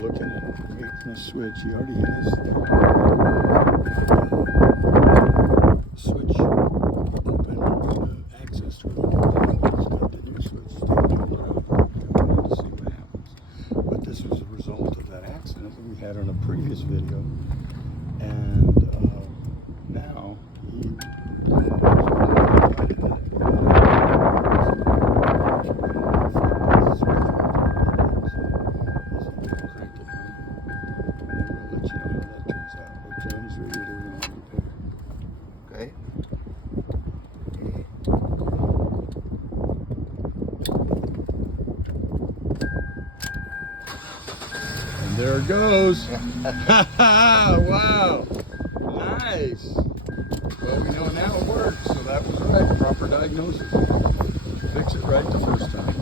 looking at making a switch. He already has the switch open to access to it. He's got the new switch. Pull it out to see what happens. But this was a result of that accident that we had on a previous video. And now he Okay. And there it goes. Wow. Nice. Well, we know now it works, so that was right. Proper diagnosis. Fix it right the first time.